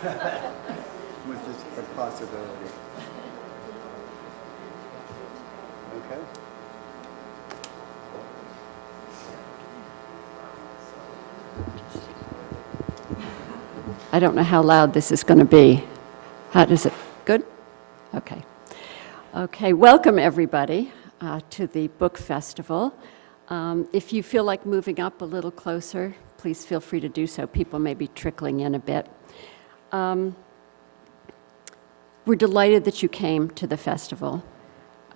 which is a possibility. Okay. I don't know how loud this is going to be. How does it? Good? Okay. Okay, welcome everybody to the book festival. If you feel like moving up a little closer, please feel free to do so. People may be trickling in a bit. We're delighted that you came to the festival.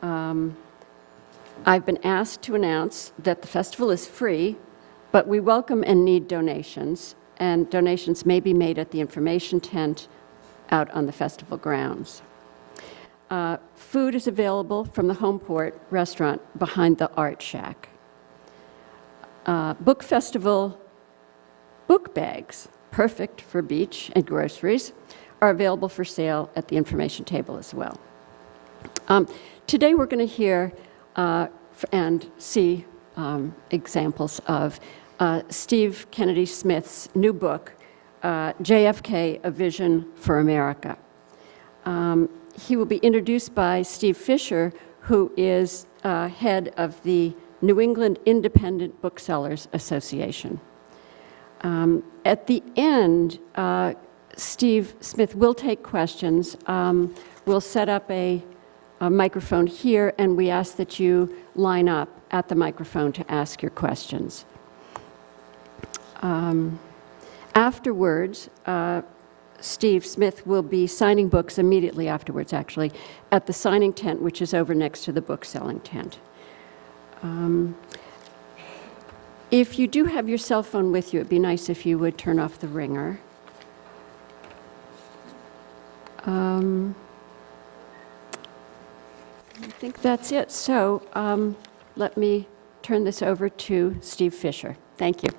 I've been asked to announce that the festival is free, but we welcome and need donations, and donations may be made at the information tent out on the festival grounds. Food is available from the Homeport restaurant behind the Art Shack. Book festival book bags, perfect for beach and groceries, are available for sale at the information table as well. Today we're going to hear and see examples of Steve Kennedy Smith's new book, JFK, A Vision for America. He will be introduced by Steve Fischer, who is head of the New England Independent Booksellers Association. At the end, Steve Smith will take questions. We'll set up a microphone here, and we ask that you line up at the microphone to ask your questions. Afterwards, Steve Smith will be signing books immediately afterwards, actually, at the signing tent, which is over next to the book-selling tent. If you do have your cell phone with you, it'd be nice if you would turn off the ringer. I think that's it. So let me turn this over to Steve Fischer. Thank you.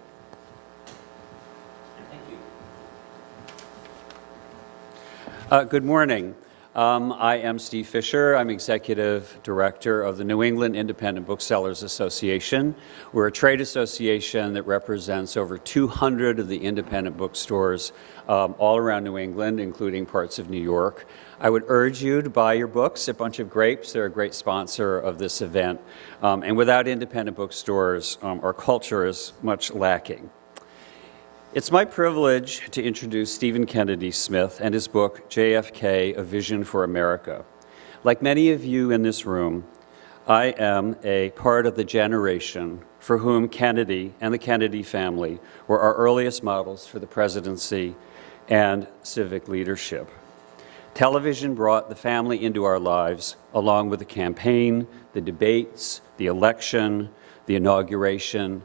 Good morning. I am Steve Fischer. I'm Executive Director of the New England Independent Booksellers Association. We're a trade association that represents over 200 of the independent bookstores all around New England, including parts of New York. I would urge you to buy your books at Bunch of Grapes. They're a great sponsor of this event. And without independent bookstores, our culture is much lacking. It's my privilege to introduce Stephen Kennedy Smith and his book, JFK, A Vision for America. Like many of you in this room, I am a part of the generation for whom Kennedy and the Kennedy family were our earliest models for the presidency and civic leadership. Television brought the family into our lives, along with the campaign, the debates, the election, the inauguration,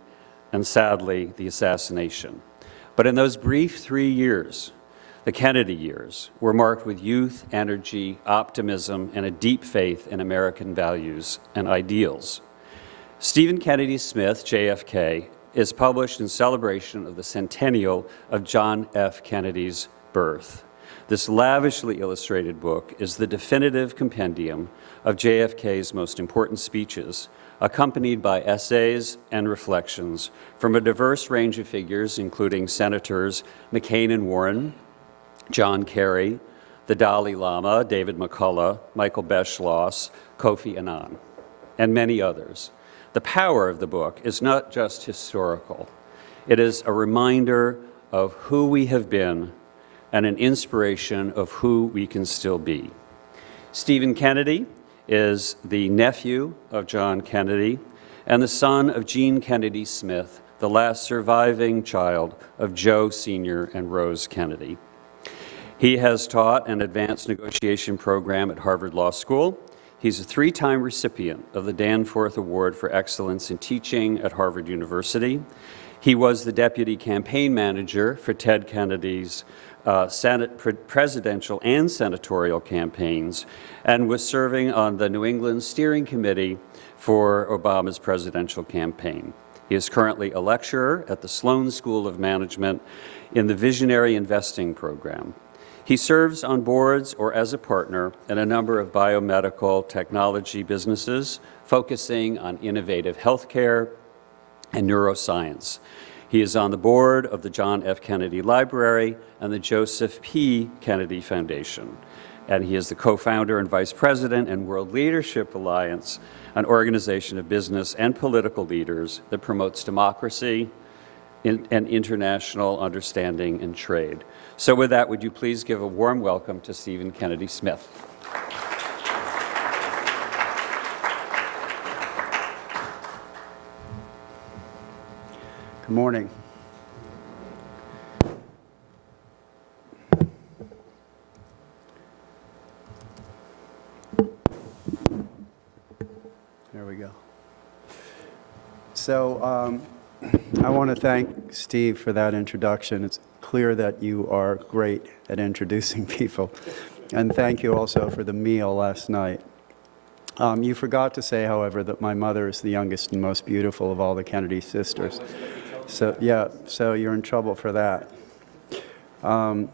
and sadly, the assassination. But in those brief 3 years, the Kennedy years, were marked with youth, energy, optimism, and a deep faith in American values and ideals. Stephen Kennedy Smith, JFK, is published in celebration of the centennial of John F. Kennedy's birth. This lavishly illustrated book is the definitive compendium of JFK's most important speeches, accompanied by essays and reflections from a diverse range of figures, including Senators McCain and Warren, John Kerry, the Dalai Lama, David McCullough, Michael Beschloss, Kofi Annan, and many others. The power of the book is not just historical. It is a reminder of who we have been and an inspiration of who we can still be. Stephen Kennedy is the nephew of John Kennedy and the son of Jean Kennedy Smith, the last surviving child of Joe Sr. and Rose Kennedy. He has taught an advanced negotiation program at Harvard Law School. He's a 3-time recipient of the Danforth Award for Excellence in Teaching at Harvard University. He was the deputy campaign manager for Ted Kennedy's presidential and senatorial campaigns, and was serving on the New England Steering Committee for Obama's presidential campaign. He is currently a lecturer at the Sloan School of Management in the Visionary Investing Program. He serves on boards or as a partner in a number of biomedical technology businesses, focusing on innovative healthcare and neuroscience. He is on the board of the John F. Kennedy Library and the Joseph P. Kennedy Foundation. And he is the co-founder and vice president and World Leadership Alliance, an organization of business and political leaders that promotes democracy and international understanding and trade. So with that, would you please give a warm welcome to Stephen Kennedy Smith. Good morning. There we go. So I want to thank Steve for that introduction. It's clear that you are great at introducing people. And thank you also for the meal last night. You forgot to say, however, that my mother is the youngest and most beautiful of all the Kennedy sisters. So, yeah, so you're in trouble for that. My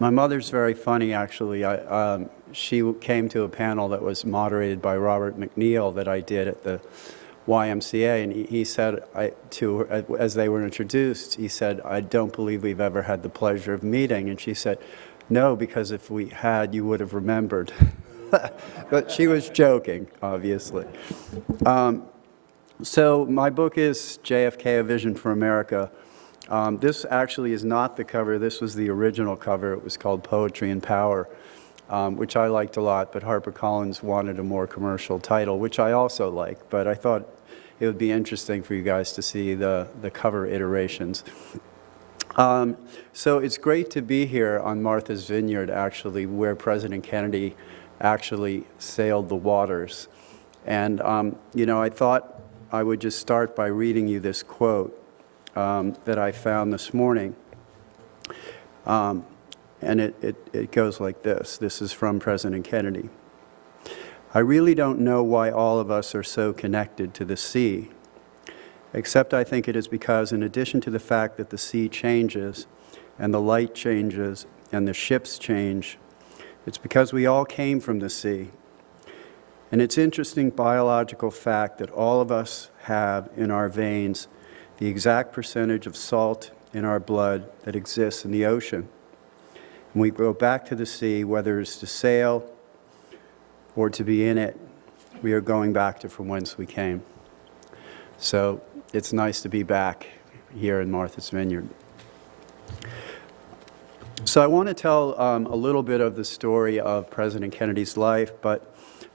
mother's very funny, actually. She came to a panel that was moderated by Robert McNeil that I did at the YMCA, and he said to her, as they were introduced, he said, "I don't believe we've ever had the pleasure of meeting." And she said, "No, because if we had, you would have remembered." But she was joking, obviously. So my book is JFK, A Vision for America. This actually is not the cover. This was the original cover. It was called Poetry and Power, which I liked a lot, but HarperCollins wanted a more commercial title, which I also like, but I thought it would be interesting for you guys to see the cover iterations. So it's great to be here on Martha's Vineyard, actually, where President Kennedy actually sailed the waters. And, you know, I thought I would just start by reading you this quote that I found this morning. And it goes like this. This is from President Kennedy. "I really don't know why all of us are so connected to the sea, except I think it is because in addition to the fact that the sea changes and the light changes and the ships change, it's because we all came from the sea. And it's interesting biological fact that all of us have in our veins the exact percentage of salt in our blood that exists in the ocean. And we go back to the sea, whether it's to sail or to be in it, we are going back to from whence we came." So it's nice to be back here in Martha's Vineyard. So I want to tell a little bit of the story of President Kennedy's life, but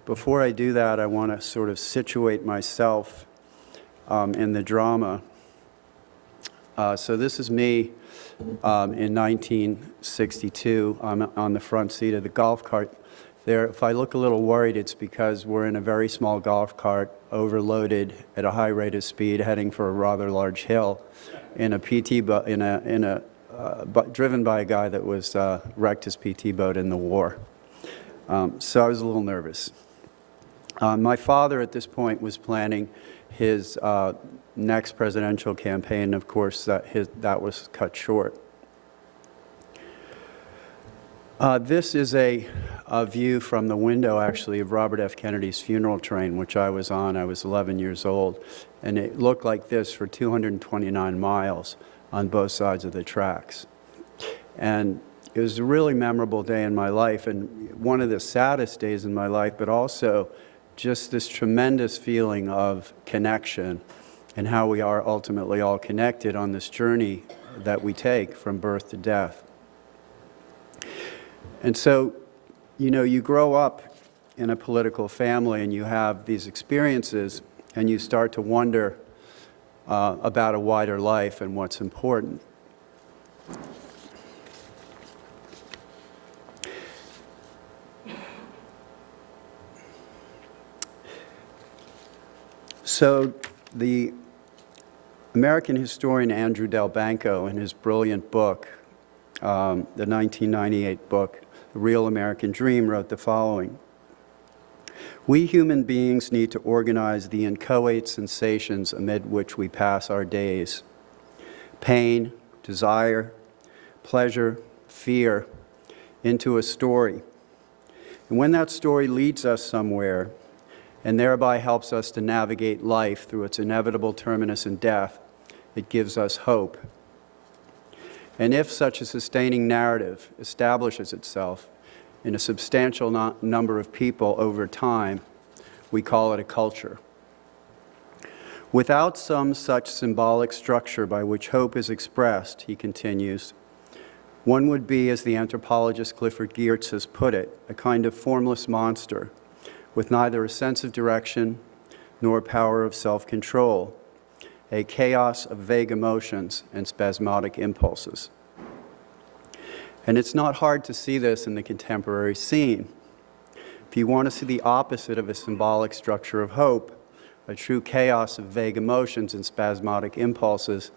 before I do that, I want to sort of situate myself in the drama. So this is me in 1962. I'm on the front seat of the golf cart there. If I look a little worried, it's because we're in a very small golf cart, overloaded at a high rate of speed, heading for a rather large hill in a PT boat, driven by a guy that was wrecked his PT boat in the war. So I was a little nervous. My father at this point was planning his next presidential campaign. Of course, that was cut short. This is a view from the window, actually, of Robert F. Kennedy's funeral train, which I was on. I was 11 years old. And it looked like this for 229 miles on both sides of the tracks. And it was a really memorable day in my life, and one of the saddest days in my life, but also just this tremendous feeling of connection and how we are ultimately all connected on this journey that we take from birth to death. And so, you know, you grow up in a political family and you have these experiences and you start to wonder about a wider life and what's important. So the American historian Andrew Del Banco, in his brilliant book, the 1998 book, The Real American Dream, wrote the following: "We human beings need to organize the inchoate sensations amid which we pass our days. Pain, desire, pleasure, fear, into a story. And when that story leads us somewhere, and thereby helps us to navigate life through its inevitable terminus in death, it gives us hope. And if such a sustaining narrative establishes itself in a substantial number of people over time, we call it a culture. Without some such symbolic structure by which hope is expressed, he continues, one would be, as the anthropologist Clifford Geertz has put it, a kind of formless monster with neither a sense of direction nor a power of self-control, a chaos of vague emotions and spasmodic impulses. And it's not hard to see this in the contemporary scene. If you want to see the opposite of a symbolic structure of hope, a true chaos of vague emotions and spasmodic impulses,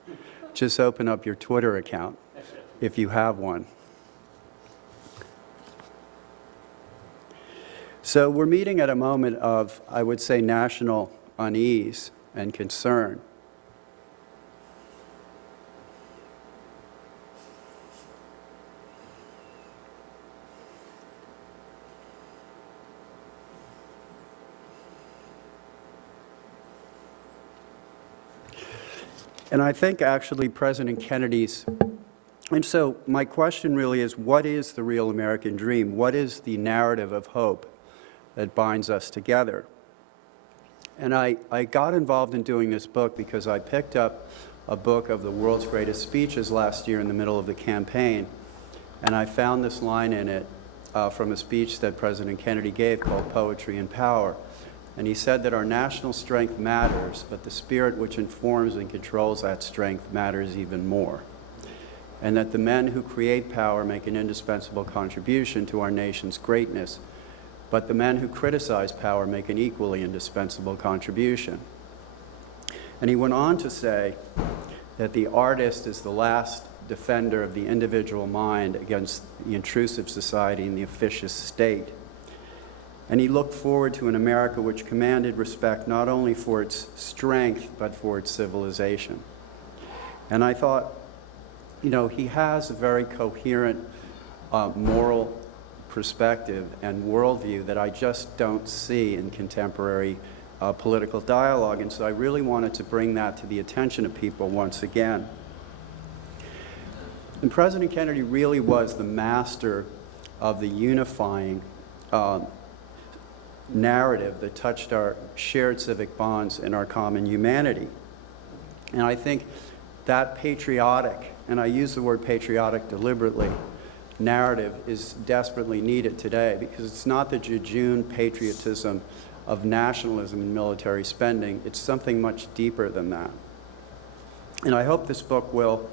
just open up your Twitter account, if you have one. So we're meeting at a moment of, I would say, national unease and concern. And I think actually President Kennedy's, and so my question really is, what is the real American dream? What is the narrative of hope that binds us together? And I got involved in doing this book because I picked up a book of the world's greatest speeches last year in the middle of the campaign, and I found this line in it from a speech that President Kennedy gave called Poetry and Power. And he said that our national strength matters, but the spirit which informs and controls that strength matters even more. And that the men who create power make an indispensable contribution to our nation's greatness, but the men who criticize power make an equally indispensable contribution. And he went on to say that the artist is the last defender of the individual mind against the intrusive society and the officious state. And he looked forward to an America which commanded respect not only for its strength, but for its civilization. And I thought, you know, he has a very coherent moral perspective and worldview that I just don't see in contemporary political dialogue. And so I really wanted to bring that to the attention of people once again. And President Kennedy really was the master of the unifying narrative that touched our shared civic bonds and our common humanity. And I think that patriotic, and I use the word patriotic deliberately, narrative is desperately needed today, because it's not the jejune patriotism of nationalism and military spending. It's something much deeper than that. And I hope this book will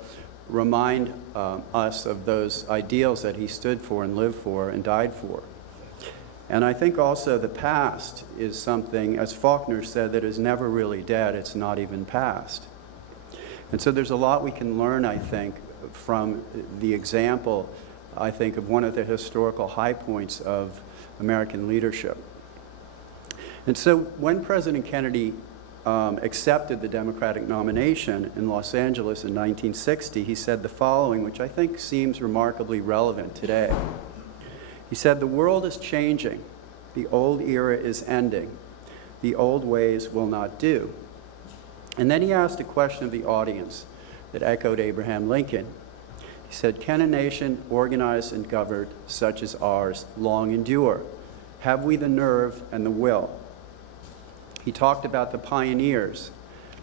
remind us of those ideals that he stood for and lived for and died for. And I think also the past is something, as Faulkner said, that is never really dead. It's not even past. And so there's a lot we can learn, I think, from the example, I think, of one of the historical high points of American leadership. And so when President Kennedy accepted the Democratic nomination in Los Angeles in 1960, he said the following, which I think seems remarkably relevant today. He said, "The world is changing. The old era is ending. The old ways will not do." And then he asked a question of the audience that echoed Abraham Lincoln. He said, "Can a nation organized and governed such as ours long endure? Have we the nerve and the will?" He talked about the pioneers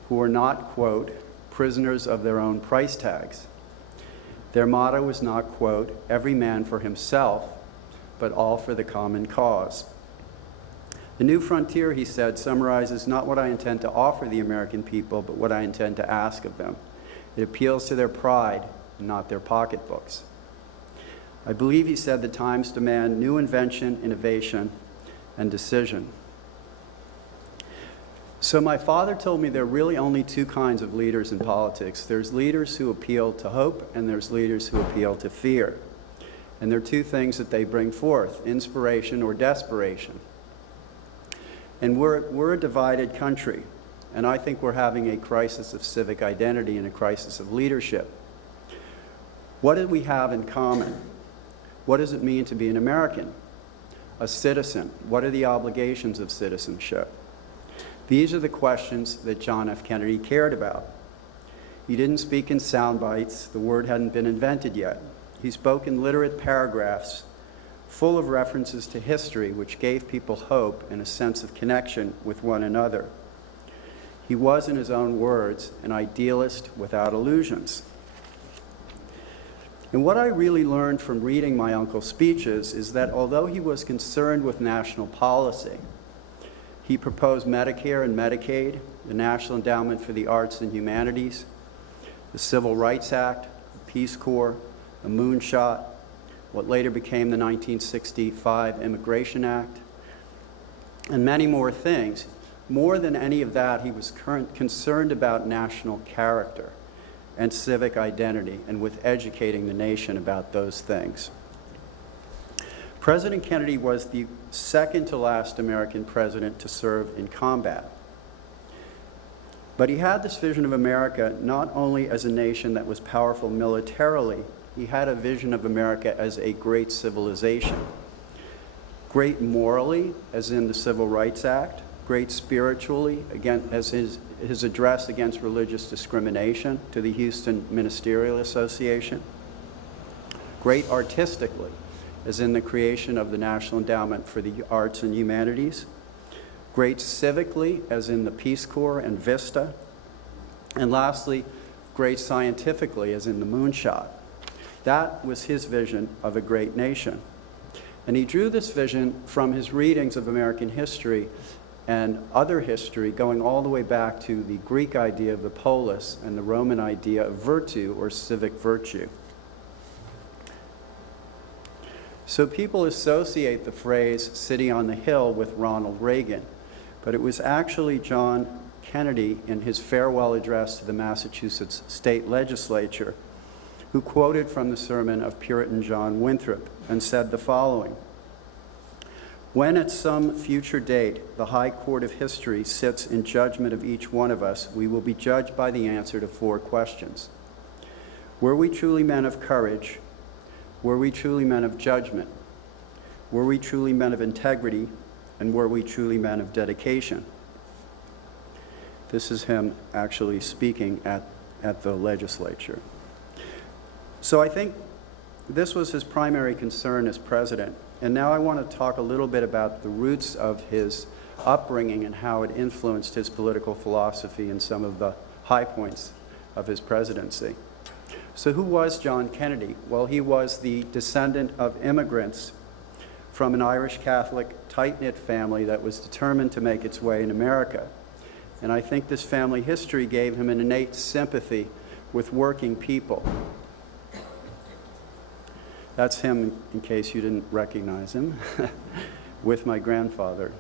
who were not, quote, prisoners of their own price tags. Their motto was not, quote, every man for himself, but all for the common cause. The new frontier, he said, summarizes not what I intend to offer the American people, but what I intend to ask of them. It appeals to their pride, not their pocketbooks. I believe, he said, the times demand new invention, innovation, and decision. So my father told me there are really only two kinds of leaders in politics. There's leaders who appeal to hope, and there's leaders who appeal to fear. And there are two things that they bring forth, inspiration or desperation. And we're a divided country, and I think we're having a crisis of civic identity and a crisis of leadership. What do we have in common? What does it mean to be an American? A citizen? What are the obligations of citizenship? These are the questions that John F. Kennedy cared about. He didn't speak in sound bites. The word hadn't been invented yet. He spoke in literate paragraphs full of references to history, which gave people hope and a sense of connection with one another. He was, in his own words, an idealist without illusions. And what I really learned from reading my uncle's speeches is that although he was concerned with national policy, he proposed Medicare and Medicaid, the National Endowment for the Arts and Humanities, the Civil Rights Act, the Peace Corps, the Moonshot, what later became the 1965 Immigration Act, and many more things. More than any of that, he was concerned about national character and civic identity, and with educating the nation about those things. President Kennedy was the second to last American president to serve in combat. But he had this vision of America not only as a nation that was powerful militarily, he had a vision of America as a great civilization. Great morally, as in the Civil Rights Act, great spiritually, again, as his address against religious discrimination to the Houston Ministerial Association. Great artistically, as in the creation of the National Endowment for the Arts and Humanities. Great civically, as in the Peace Corps and VISTA. And lastly, great scientifically, as in the Moonshot. That was his vision of a great nation. And he drew this vision from his readings of American history and other history, going all the way back to the Greek idea of the polis and the Roman idea of virtue or civic virtue. So people associate the phrase city on the hill with Ronald Reagan, but it was actually John Kennedy in his farewell address to the Massachusetts state legislature who quoted from the sermon of Puritan John Winthrop and said the following: "When at some future date the high court of history sits in judgment of each one of us, we will be judged by the answer to 4 questions. Were we truly men of courage? Were we truly men of judgment? Were we truly men of integrity? And were we truly men of dedication?" This is him actually speaking at the legislature. So I think this was his primary concern as president. And now I want to talk a little bit about the roots of his upbringing and how it influenced his political philosophy and some of the high points of his presidency. So who was John Kennedy? Well, he was the descendant of immigrants from an Irish Catholic tight-knit family that was determined to make its way in America. And I think this family history gave him an innate sympathy with working people. That's him, in case you didn't recognize him, with my grandfather,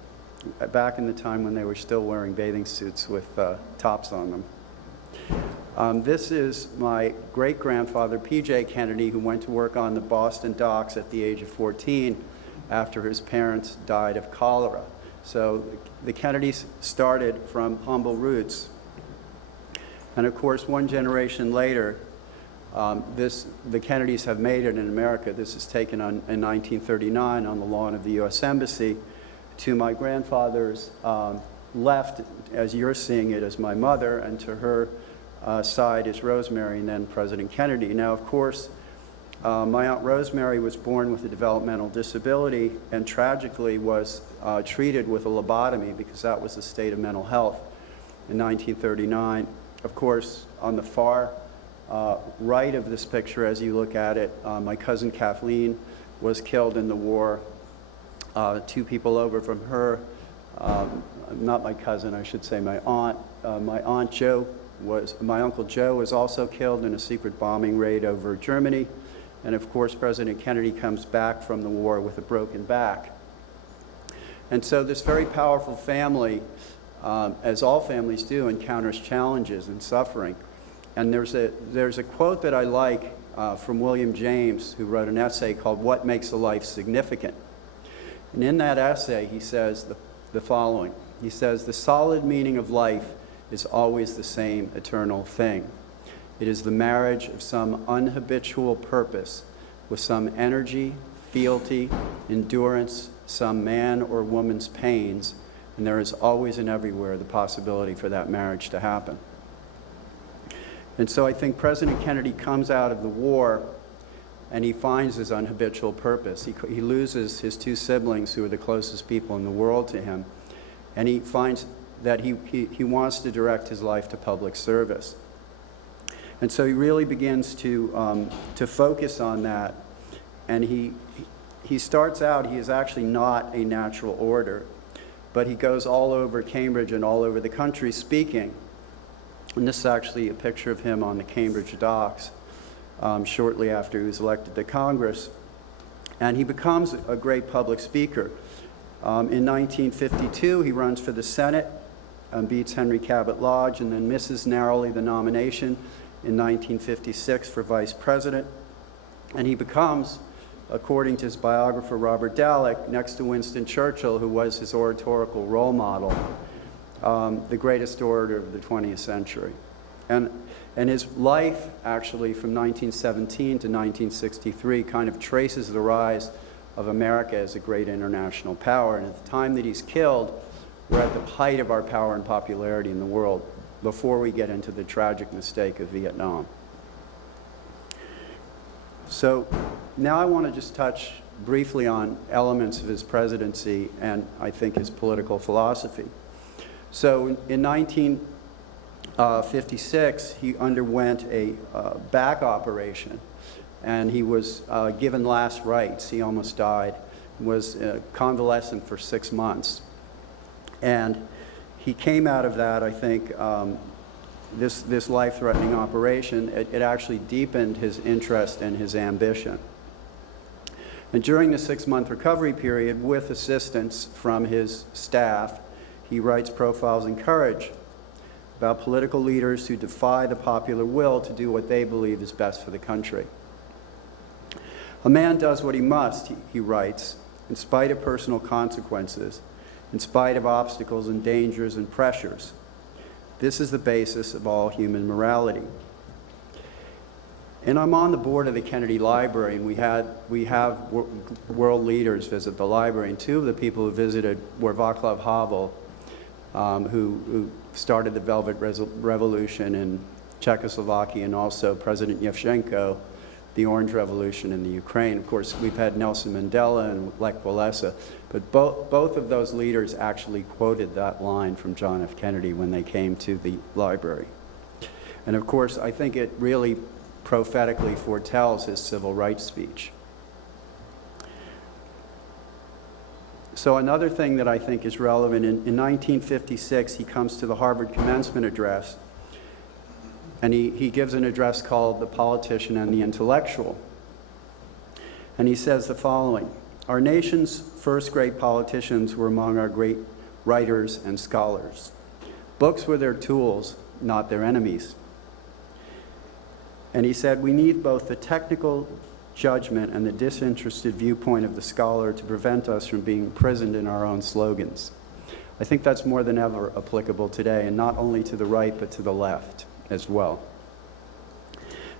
back in the time when they were still wearing bathing suits with tops on them. This is my great-grandfather, P.J. Kennedy, who went to work on the Boston docks at the age of 14 after his parents died of cholera. So the Kennedys started from humble roots. And of course, one generation later, the Kennedys have made it in America. This is taken in 1939 on the lawn of the U.S. Embassy. To my grandfather's left, as you're seeing it, is my mother, and to her side is Rosemary, and then President Kennedy. Now, of course, my Aunt Rosemary was born with a developmental disability and tragically was treated with a lobotomy because that was the state of mental health in 1939. Of course, on the far right of this picture, as you look at it, my cousin Kathleen was killed in the war. 2 people over from her, not my cousin, I should say my aunt. My Uncle Joe was also killed in a secret bombing raid over Germany. And of course, President Kennedy comes back from the war with a broken back. And so this very powerful family, as all families do, encounters challenges and suffering. And there's a quote that I like from William James, who wrote an essay called "What Makes a Life Significant?" And in that essay, he says the following. He says, "The solid meaning of life is always the same eternal thing. It is the marriage of some unhabitual purpose with some energy, fealty, endurance, some man or woman's pains, and there is always and everywhere the possibility for that marriage to happen." And so I think President Kennedy comes out of the war and he finds his unhabitual purpose. He loses his two siblings who are the closest people in the world to him, and he finds that he wants to direct his life to public service. And so he really begins to focus on that, and he starts out, he is actually not a natural orator, but he goes all over Cambridge and all over the country speaking. And this is actually a picture of him on the Cambridge docks shortly after he was elected to Congress. And he becomes a great public speaker. In 1952, he runs for the Senate, beats Henry Cabot Lodge, and then misses narrowly the nomination in 1956 for vice president. And he becomes, according to his biographer Robert Dallek, next to Winston Churchill, who was his oratorical role model, the greatest orator of the 20th century. And his life, actually, from 1917 to 1963, kind of traces the rise of America as a great international power. And at the time that he's killed, we're at the height of our power and popularity in the world, before we get into the tragic mistake of Vietnam. So now I want to just touch briefly on elements of his presidency and I think his political philosophy. So in 1956, he underwent a back operation, and he was given last rites. He almost died, was convalescent for 6 months. And he came out of that, I think, this life-threatening operation, it actually deepened his interest and his ambition. And during the 6-month recovery period, with assistance from his staff, he writes Profiles in Courage about political leaders who defy the popular will to do what they believe is best for the country. A man does what he must, he writes, in spite of personal consequences, in spite of obstacles and dangers and pressures. This is the basis of all human morality. And I'm on the board of the Kennedy Library, and we have world leaders visit the library, and two of the people who visited were Václav Havel, who started the Velvet Revolution in Czechoslovakia, and also President Yevchenko, the Orange Revolution in the Ukraine. Of course, we've had Nelson Mandela and Lech Walesa, but both of those leaders actually quoted that line from John F. Kennedy when they came to the library. And of course, I think it really prophetically foretells his civil rights speech. So another thing that I think is relevant, in 1956, he comes to the Harvard commencement address, and he gives an address called The Politician and the Intellectual. And he says the following: "Our nation's first great politicians were among our great writers and scholars. Books were their tools, not their enemies." And he said, "We need both the technical judgment and the disinterested viewpoint of the scholar to prevent us from being imprisoned in our own slogans." I think that's more than ever applicable today, and not only to the right, but to the left as well.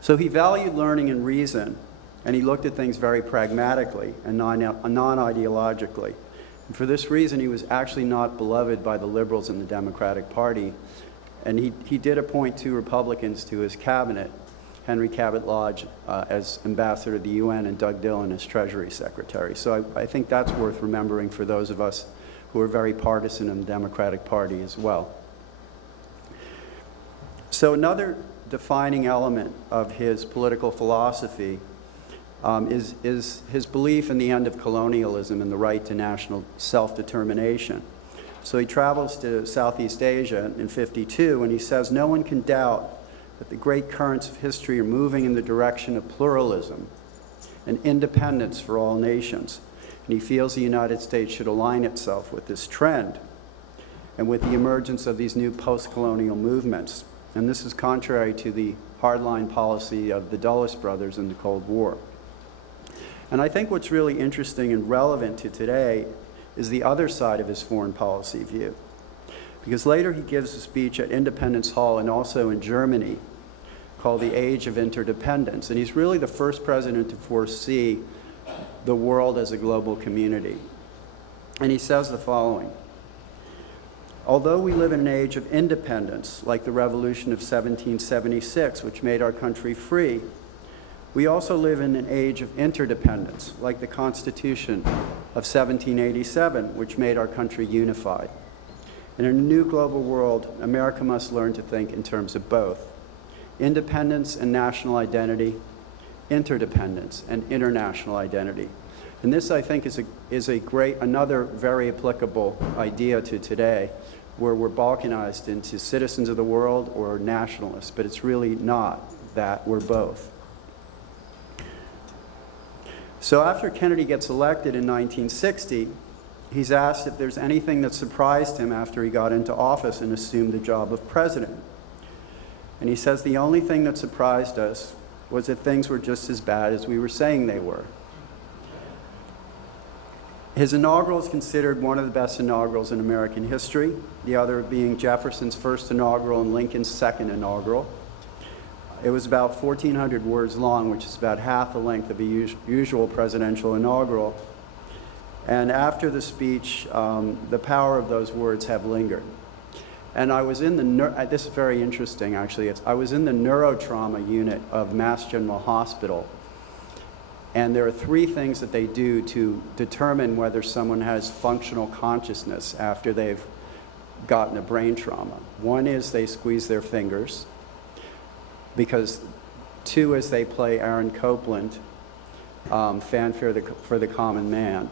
So he valued learning and reason, and he looked at things very pragmatically and non-ideologically. And for this reason, he was actually not beloved by the liberals in the Democratic Party, and he did appoint 2 Republicans to his cabinet, Henry Cabot Lodge as ambassador to the UN and Doug Dillon as Treasury Secretary. So I think that's worth remembering for those of us who are very partisan in the Democratic Party as well. So another defining element of his political philosophy is his belief in the end of colonialism and the right to national self-determination. So he travels to Southeast Asia in '52, and he says, "No one can doubt that the great currents of history are moving in the direction of pluralism and independence for all nations." And he feels the United States should align itself with this trend and with the emergence of these new post-colonial movements. And this is contrary to the hardline policy of the Dulles brothers in the Cold War. And I think what's really interesting and relevant to today is the other side of his foreign policy view. Because later he gives a speech at Independence Hall and also in Germany called The Age of Interdependence. And he's really the first president to foresee the world as a global community. And he says the following: Although we live in an age of independence, like the Revolution of 1776, which made our country free, we also live in an age of interdependence, like the Constitution of 1787, which made our country unified. In a new global world, America must learn to think in terms of both: independence and national identity, interdependence and international identity. And this, I think, is another very applicable idea to today, where we're balkanized into citizens of the world or nationalists, but it's really not that, we're both. So after Kennedy gets elected in 1960, he's asked if there's anything that surprised him after he got into office and assumed the job of president. And he says the only thing that surprised us was that things were just as bad as we were saying they were. His inaugural is considered one of the best inaugurals in American history, the other being Jefferson's first inaugural and Lincoln's second inaugural. It was about 1,400 words long, which is about half the length of a usual presidential inaugural. And after the speech, the power of those words have lingered. And I was in this is very interesting, actually. I was in the neurotrauma unit of Mass General Hospital. And there are three things that they do to determine whether someone has functional consciousness after they've gotten a brain trauma. One is they squeeze their fingers, because two is they play Aaron Copland, Fanfare for the Common Man,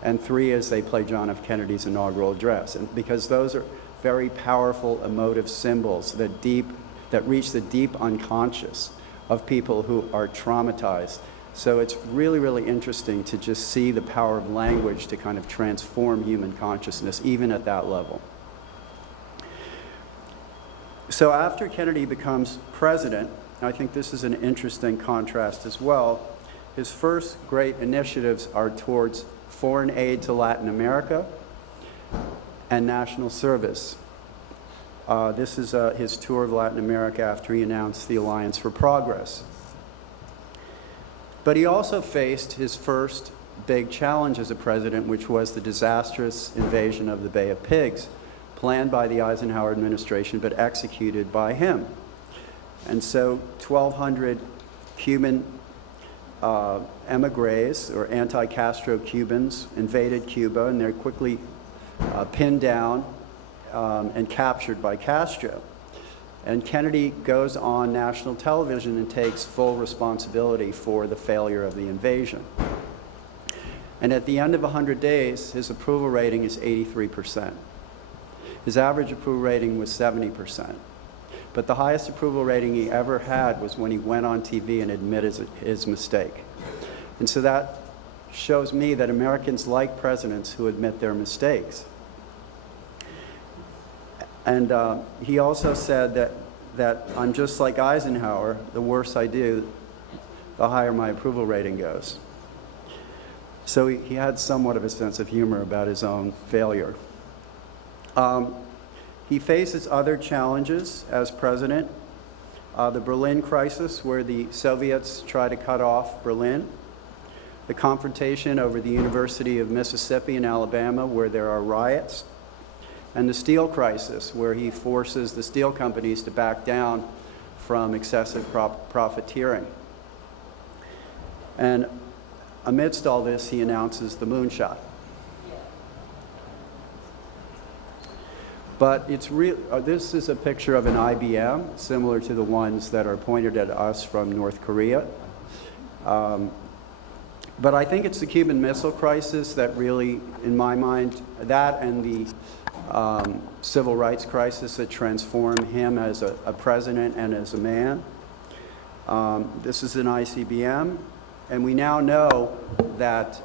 and three is they play John F. Kennedy's inaugural address. And because those are very powerful emotive symbols that reach the deep unconscious of people who are traumatized. So it's really, really interesting to just see the power of language to kind of transform human consciousness, even at that level. So after Kennedy becomes president, I think this is an interesting contrast as well. His first great initiatives are towards foreign aid to Latin America and national service. This is his tour of Latin America after he announced the Alliance for Progress. But he also faced his first big challenge as a president, which was the disastrous invasion of the Bay of Pigs, planned by the Eisenhower administration but executed by him. And so 1,200 Cuban emigres, or anti-Castro Cubans, invaded Cuba, and they're quickly pinned down and captured by Castro. And Kennedy goes on national television and takes full responsibility for the failure of the invasion. And at the end of 100 days, his approval rating is 83%. His average approval rating was 70%. But the highest approval rating he ever had was when he went on TV and admitted his mistake. And so that shows me that Americans like presidents who admit their mistakes. And he also said that I'm just like Eisenhower: the worse I do, the higher my approval rating goes. So he had somewhat of a sense of humor about his own failure. He faces other challenges as president. The Berlin crisis, where the Soviets try to cut off Berlin. The confrontation over the University of Mississippi in Alabama, where there are riots. And the steel crisis, where he forces the steel companies to back down from excessive profiteering. And amidst all this, he announces the moonshot. But it's this is a picture of an IBM, similar to the ones that are pointed at us from North Korea. But I think it's the Cuban Missile Crisis that really, in my mind, that and the civil rights crisis that transformed him as a president and as a man. This is an ICBM, and we now know that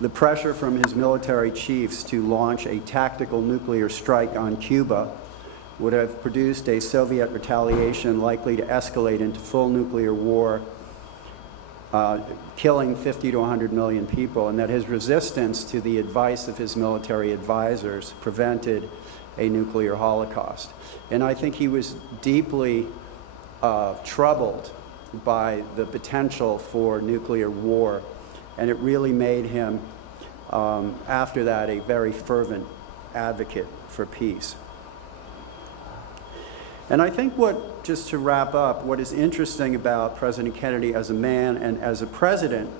the pressure from his military chiefs to launch a tactical nuclear strike on Cuba would have produced a Soviet retaliation likely to escalate into full nuclear war, killing 50 to 100 million people, and that his resistance to the advice of his military advisors prevented a nuclear holocaust. And I think he was deeply troubled by the potential for nuclear war, and it really made him, after that, a very fervent advocate for peace. And I think just to wrap up, what is interesting about President Kennedy as a man and as a president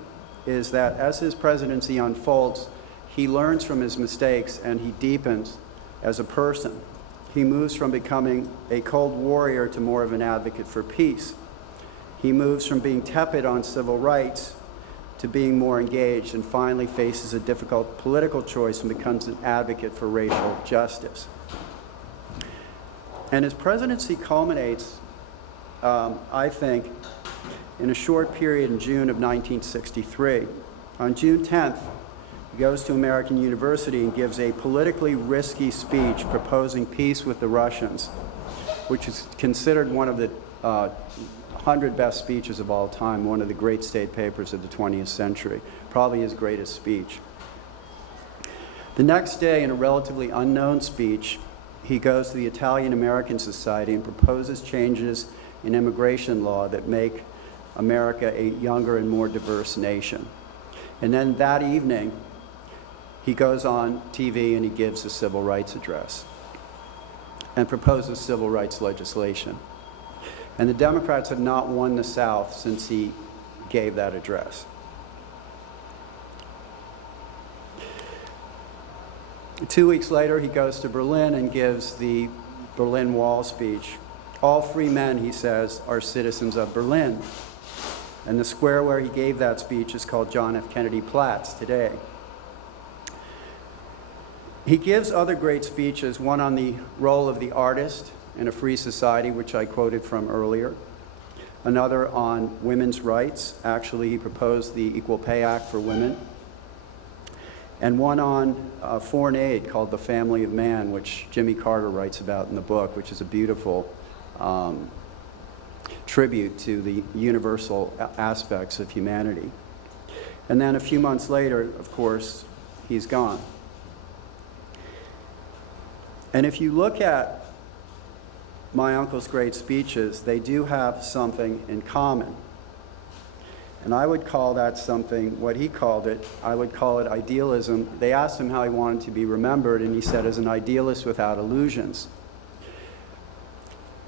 is that as his presidency unfolds, he learns from his mistakes and he deepens as a person. He moves from becoming a cold warrior to more of an advocate for peace. He moves from being tepid on civil rights to being more engaged, and finally faces a difficult political choice and becomes an advocate for racial justice. And his presidency culminates, I think, in a short period in June of 1963. On June 10th, he goes to American University and gives a politically risky speech proposing peace with the Russians, which is considered one of the 100 best speeches of all time, one of the great state papers of the 20th century, probably his greatest speech. The next day, in a relatively unknown speech, he goes to the Italian American Society and proposes changes in immigration law that make America a younger and more diverse nation. And then that evening, he goes on TV and he gives a civil rights address and proposes civil rights legislation. And the Democrats have not won the South since he gave that address. 2 weeks later, he goes to Berlin and gives the Berlin Wall speech. All free men, he says, are citizens of Berlin. And the square where he gave that speech is called John F. Kennedy Platz today. He gives other great speeches, one on the role of the artist in a free society, which I quoted from earlier. Another on women's rights. Actually, he proposed the Equal Pay Act for women. And one on foreign aid called The Family of Man, which Jimmy Carter writes about in the book, which is a beautiful tribute to the universal aspects of humanity. And then a few months later, of course, he's gone. And if you look at my uncle's great speeches, they do have something in common. And I would call that something, what he called it, I would call it idealism. They asked him how he wanted to be remembered, and he said, as an idealist without illusions.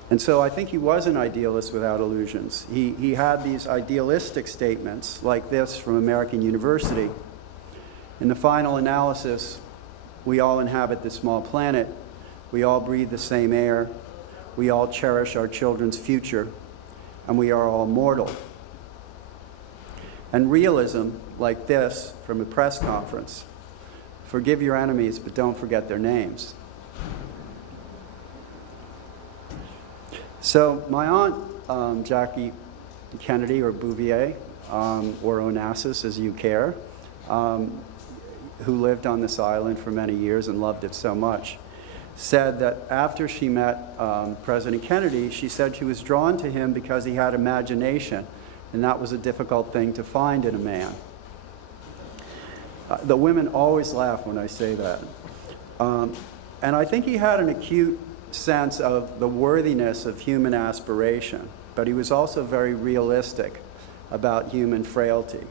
And so I think he was an idealist without illusions. He had these idealistic statements like this from American University. In the final analysis, we all inhabit this small planet. We all breathe the same air. We all cherish our children's future. And we are all mortal. And realism, like this from a press conference, forgive your enemies, but don't forget their names. So my aunt, Jackie Kennedy, or Bouvier, or Onassis, as you care, who lived on this island for many years and loved it so much, said that after she met President Kennedy, she said she was drawn to him because he had imagination, and that was a difficult thing to find in a man. The women always laugh when I say that. And I think he had an acute sense of the worthiness of human aspiration, but he was also very realistic about human frailty.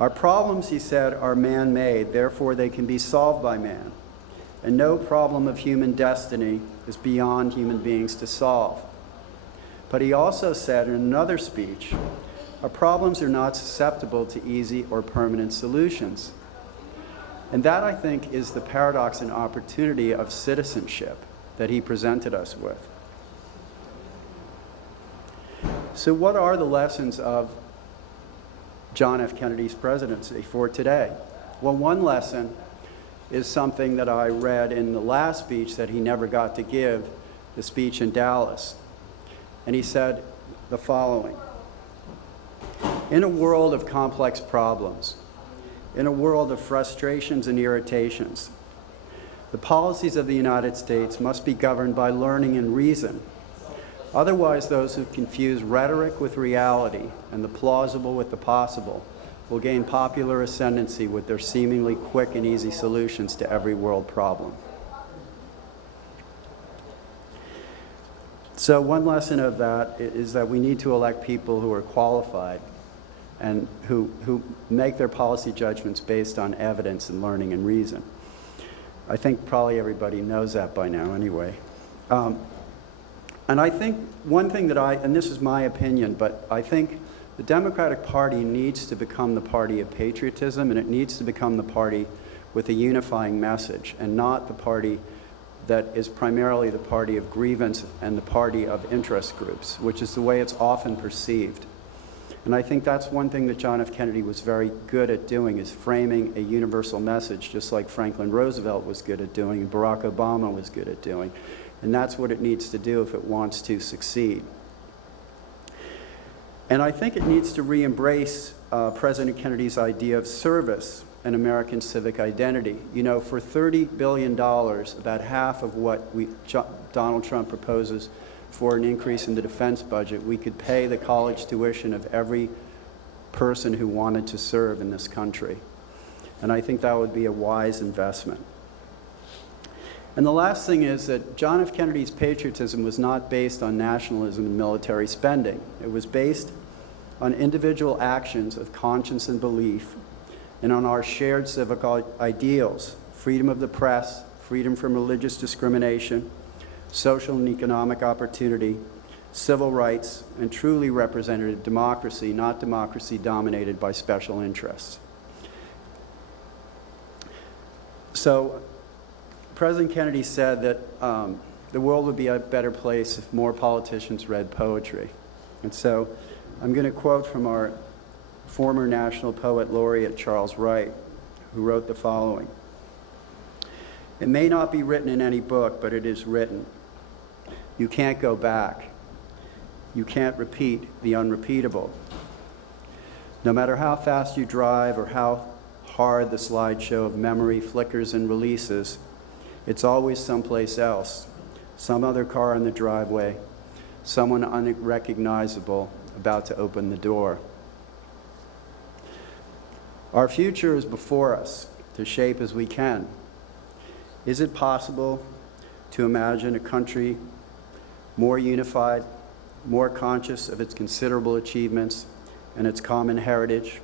Our problems, he said, are man-made, therefore they can be solved by man. And no problem of human destiny is beyond human beings to solve. But he also said in another speech, our problems are not susceptible to easy or permanent solutions. And that, I think, is the paradox and opportunity of citizenship that he presented us with. So what are the lessons of John F. Kennedy's presidency for today? Well, one lesson is something that I read in the last speech that he never got to give, the speech in Dallas. And he said the following: in a world of complex problems, in a world of frustrations and irritations, the policies of the United States must be governed by learning and reason. Otherwise, those who confuse rhetoric with reality and the plausible with the possible will gain popular ascendancy with their seemingly quick and easy solutions to every world problem. So one lesson of that is that we need to elect people who are qualified and who make their policy judgments based on evidence and learning and reason. I think probably everybody knows that by now anyway. And I think one thing that and this is my opinion, but I think the Democratic Party needs to become the party of patriotism, and it needs to become the party with a unifying message, and not the party that is primarily the party of grievance and the party of interest groups, which is the way it's often perceived. And I think that's one thing that John F. Kennedy was very good at doing, is framing a universal message, just like Franklin Roosevelt was good at doing and Barack Obama was good at doing. And that's what it needs to do if it wants to succeed. And I think it needs to re-embrace President Kennedy's idea of service and American civic identity. You know, for $30 billion, about half of what Donald Trump proposes for an increase in the defense budget, we could pay the college tuition of every person who wanted to serve in this country. And I think that would be a wise investment. And the last thing is that John F. Kennedy's patriotism was not based on nationalism and military spending. It was based on individual actions of conscience and belief, and on our shared civic ideals: freedom of the press, freedom from religious discrimination, social and economic opportunity, civil rights, and truly representative democracy, not democracy dominated by special interests. So President Kennedy said that the world would be a better place if more politicians read poetry. And so I'm going to quote from our former National Poet Laureate, Charles Wright, who wrote the following: "It may not be written in any book, but it is written. You can't go back. You can't repeat the unrepeatable. No matter how fast you drive or how hard the slideshow of memory flickers and releases, it's always someplace else, some other car in the driveway, someone unrecognizable about to open the door. Our future is before us, to shape as we can. Is it possible to imagine a country more unified, more conscious of its considerable achievements and its common heritage?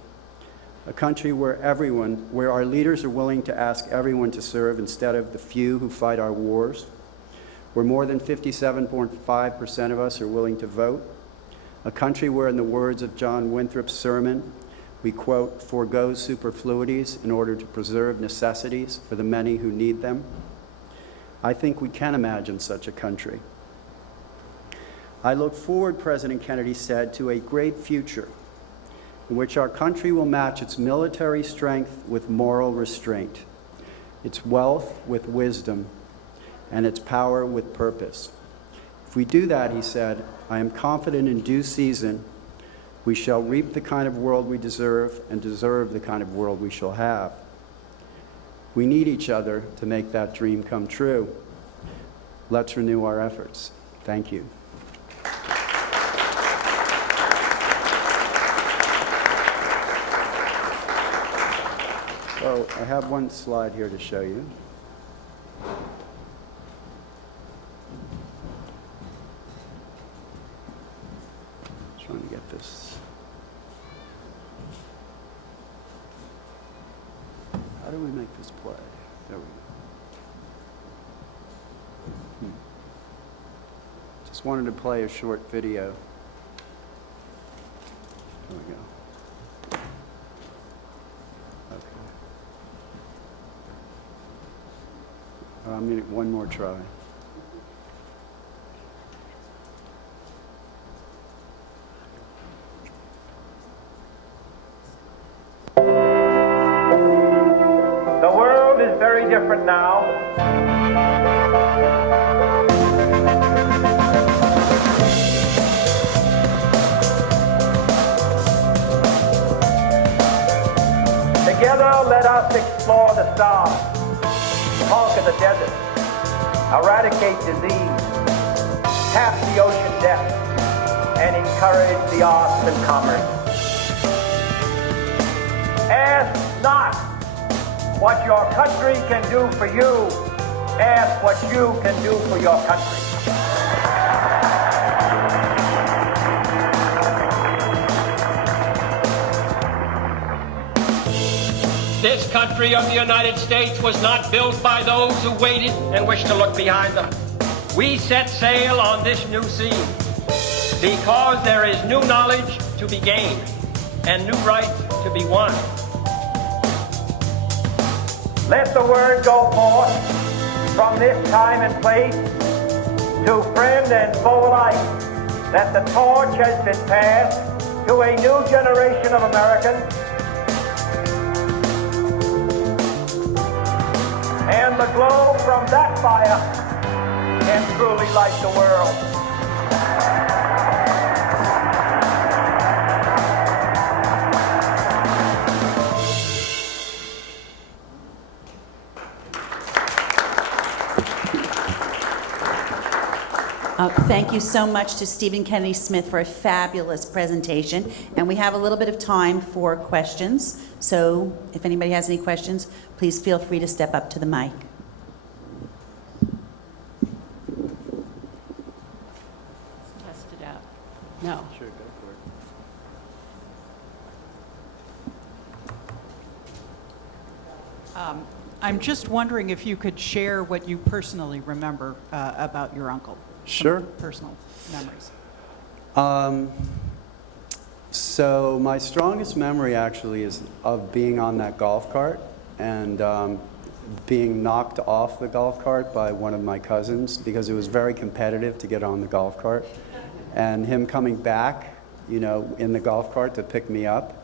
A country where our leaders are willing to ask everyone to serve instead of the few who fight our wars, where more than 57.5% of us are willing to vote. A country where, in the words of John Winthrop's sermon, we, quote, forego superfluities in order to preserve necessities for the many who need them. I think we can imagine such a country. I look forward," President Kennedy said, "to a great future in which our country will match its military strength with moral restraint, its wealth with wisdom, and its power with purpose. If we do that," he said, "I am confident in due season we shall reap the kind of world we deserve and deserve the kind of world we shall have. We need each other to make that dream come true. Let's renew our efforts." Thank you. So I have one slide here to show you. Trying to get this. How do we make this play? There we go. Just wanted to play a short video. There we go. I'm going to one more try. The world is very different now. Together, let us explore the stars, conquer the desert, eradicate disease, tap the ocean depths, and encourage the arts and commerce. Ask not what your country can do for you. Ask what you can do for your country. This country of the United States was not built by those who waited and wished to look behind them. We set sail on this new sea because there is new knowledge to be gained and new rights to be won. Let the word go forth from this time and place to friend and foe alike that the torch has been passed to a new generation of Americans, and the glow from that fire can truly light the world. Thank you so much to Stephen Kennedy Smith for a fabulous presentation. And we have a little bit of time for questions. So if anybody has any questions, please feel free to step up to the mic. Test it out. No. Sure, go for it. I'm just wondering if you could share what you personally remember about your uncle. Sure. Some personal memories. So my strongest memory actually is of being on that golf cart and being knocked off the golf cart by one of my cousins because it was very competitive to get on the golf cart, and him coming back, you know, in the golf cart to pick me up.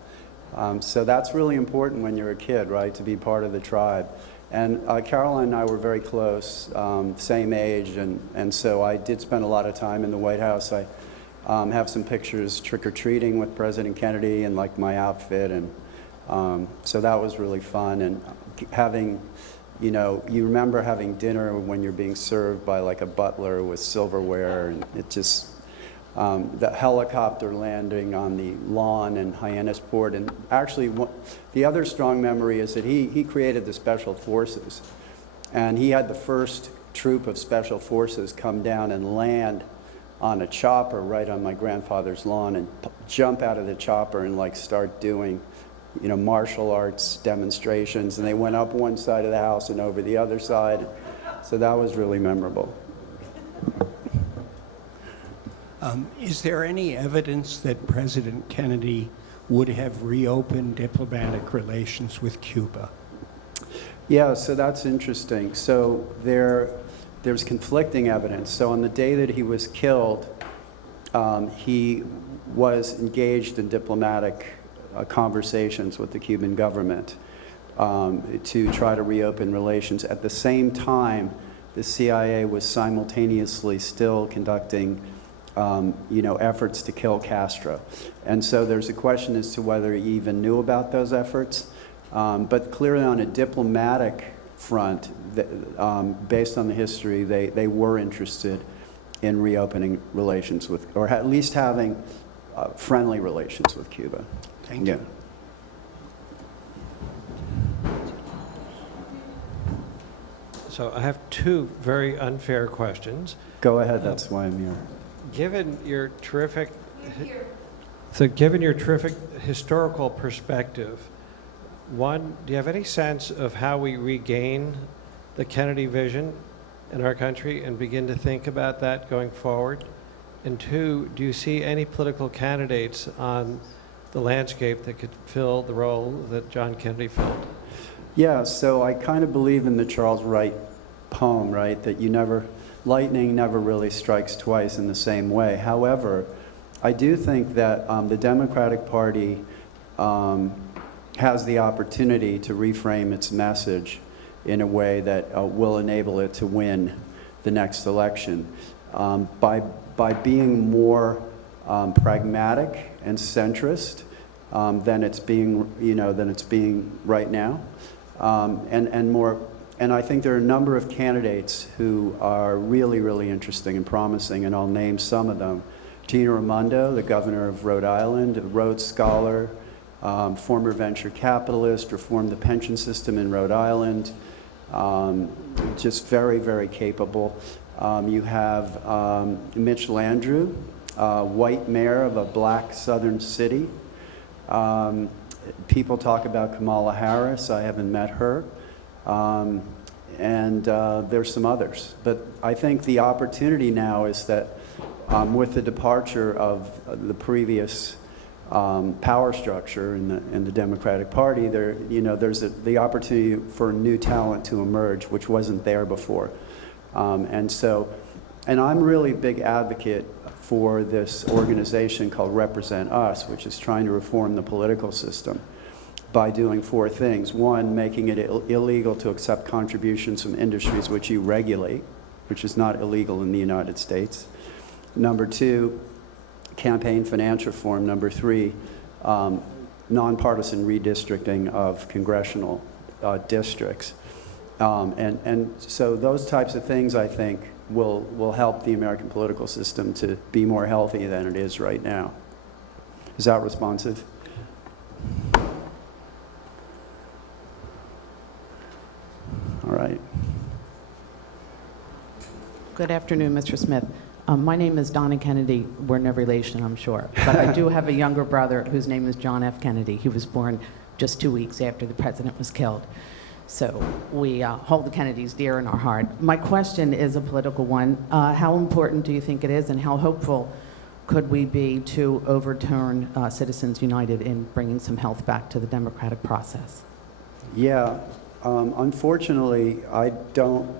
So that's really important when you're a kid, right, to be part of the tribe. And Caroline and I were very close, same age, and so I did spend a lot of time in the White House. I have some pictures trick-or-treating with President Kennedy and like my outfit, and so that was really fun. And having, you know, you remember having dinner when you're being served by like a butler with silverware, and it just, the helicopter landing on the lawn in Hyannisport. And actually, the other strong memory is that he created the Special Forces. And he had the first troop of Special Forces come down and land on a chopper right on my grandfather's lawn and jump out of the chopper and like start doing, you know, martial arts demonstrations. And they went up one side of the house and over the other side. So that was really memorable. Is there any evidence that President Kennedy would have reopened diplomatic relations with Cuba? Yeah, so that's interesting. So there's conflicting evidence. So on the day that he was killed, he was engaged in diplomatic conversations with the Cuban government to try to reopen relations. At the same time, the CIA was simultaneously still conducting you know, efforts to kill Castro. And so there's a question as to whether he even knew about those efforts. But clearly on a diplomatic front, based on the history, they were interested in reopening relations with, or at least having friendly relations with Cuba. Thank you. So I have two very unfair questions. Go ahead, that's why I'm here. Given your terrific historical perspective, one, do you have any sense of how we regain the Kennedy vision in our country and begin to think about that going forward? And two, do you see any political candidates on the landscape that could fill the role that John Kennedy filled? Yeah, so I kind of believe in the Charles Wright poem, right, that lightning never really strikes twice in the same way. However, I do think that the Democratic Party has the opportunity to reframe its message in a way that will enable it to win the next election by being more pragmatic and centrist than it's being right now, and I think there are a number of candidates who are really, really interesting and promising, and I'll name some of them. Gina Raimondo, the governor of Rhode Island, a Rhodes Scholar, former venture capitalist, reformed the pension system in Rhode Island, just very, very capable. You have Mitch Landrieu, white mayor of a black southern city. People talk about Kamala Harris. I haven't met her. And there's some others. But I think the opportunity now is that with the departure of the previous power structure in the Democratic Party, there's the opportunity for new talent to emerge, which wasn't there before. And I'm really a big advocate for this organization called Represent Us, which is trying to reform the political system by doing 4 things. 1, making it illegal to accept contributions from industries which you regulate, which is not illegal in the United States. Number 2, campaign finance reform. Number 3, nonpartisan redistricting of congressional districts. And so those types of things, I think, will help the American political system to be more healthy than it is right now. Is that responsive? All right. Good afternoon, Mr. Smith. My name is Donna Kennedy. We're no relation, I'm sure. But I do have a younger brother whose name is John F. Kennedy. He was born just 2 weeks after the president was killed. So we hold the Kennedys dear in our heart. My question is a political one. How important do you think it is, and how hopeful could we be to overturn Citizens United in bringing some health back to the democratic process? Yeah. Unfortunately, I don't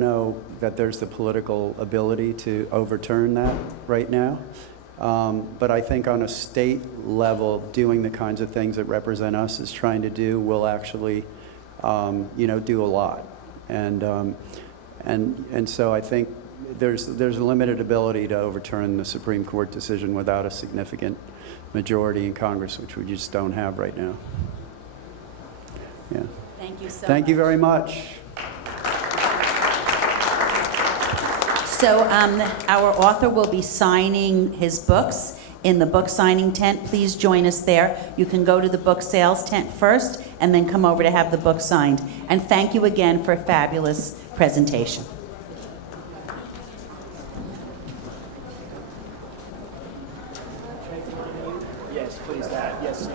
know that there's the political ability to overturn that right now. But I think on a state level, doing the kinds of things that Represent Us is trying to do will actually, do a lot. And so I think there's a limited ability to overturn the Supreme Court decision without a significant majority in Congress, which we just don't have right now. Yeah. Thank you so much. Thank you very much. So our author will be signing his books in the book signing tent. Please join us there. You can go to the book sales tent first and then come over to have the book signed. And thank you again for a fabulous presentation. Yes, please, that. Yes.